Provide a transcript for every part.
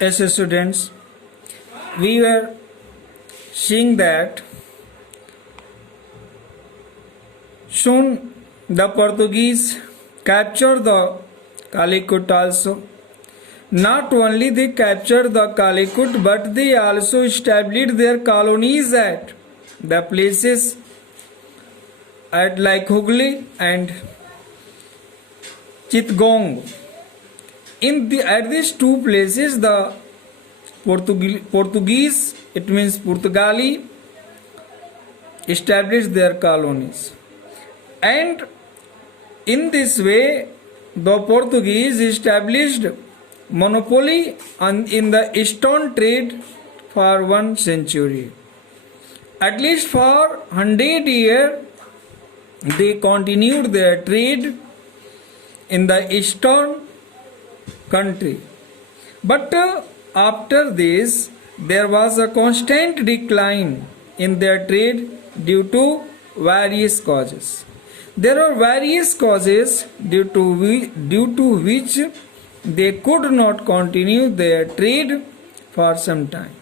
As students, we were seeing that soon the Portuguese captured the Calicut also. Not only they captured the Calicut, but they also established their colonies at the places at like Hooghly and Chittagong. At these two places, the Portuguese, it means Portugali, established their colonies, and in this way, the Portuguese established monopoly in the Eastern trade for 1 century. At least for 100 years, they continued their trade in the Eastern country. But after this, there was a constant decline in their trade due to various causes. There are various causes due to which they could not continue their trade for some time.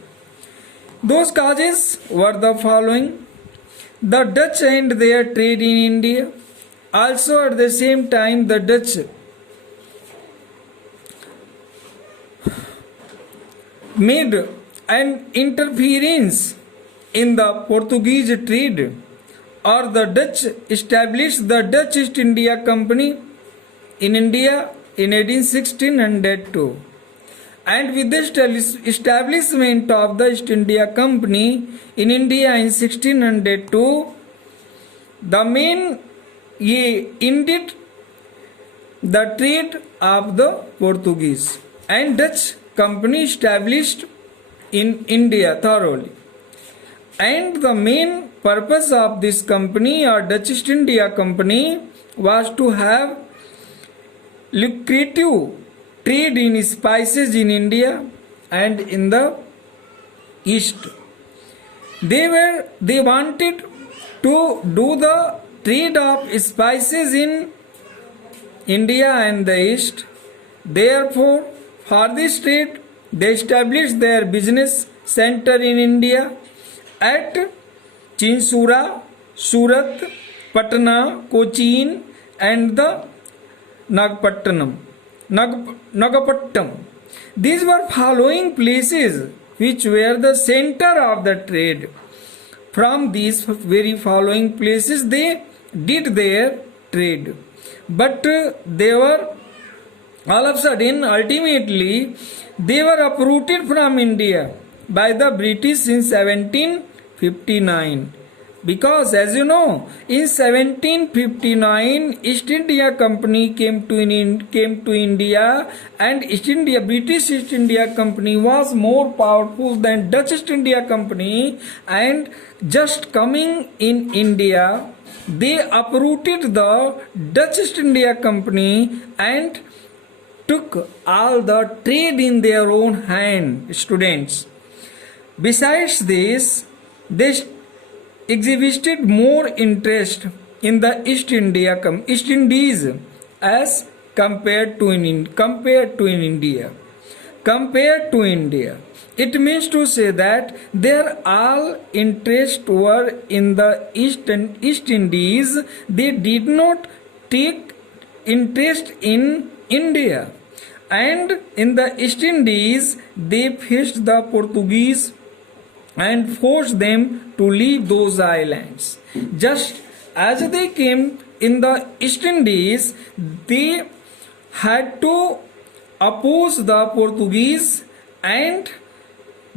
Those causes were the following: the Dutch and their trade in India. Also, at the same time, the Dutch made an interference in the Portuguese trade, or the Dutch established the Dutch East India Company in India in 1602. And with the establishment of the East India Company in India in 1602, the main ended the trade of the Portuguese, and Dutch company established in India thoroughly. And the main purpose of this company, or Dutch East India Company, was to have lucrative trade in spices in India and in the East. They wanted to do the trade of spices in India and the East. Therefore, for this trade, they established their business center in India at Chinsura, Surat, Patna, Cochin, and the Nagapattinam. These were following places which were the center of the trade. From these very following places, they did their trade. But they were all of a sudden, ultimately, they were uprooted from India by the British in 1759. Because, as you know, in 1759, East India Company came to India, and British East India Company was more powerful than Dutch East India Company, and just coming in India, they uprooted the Dutch East India Company and took all the trade in their own hand, students. Besides this, they exhibited more interest in the East Indies as compared to India. It means to say that their all interest were in the East Indies. They did not take interest in India. And in the East Indies, they faced the Portuguese and forced them to leave those islands. Just as they came in the East Indies, they had to oppose the Portuguese, and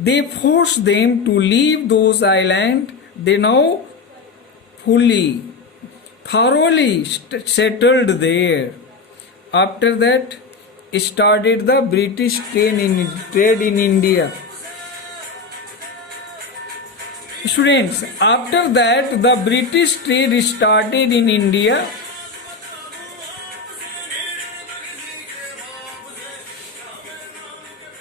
they forced them to leave those islands. They now thoroughly settled there. After that, started the British trade in India. Students, after that, the British trade started in India,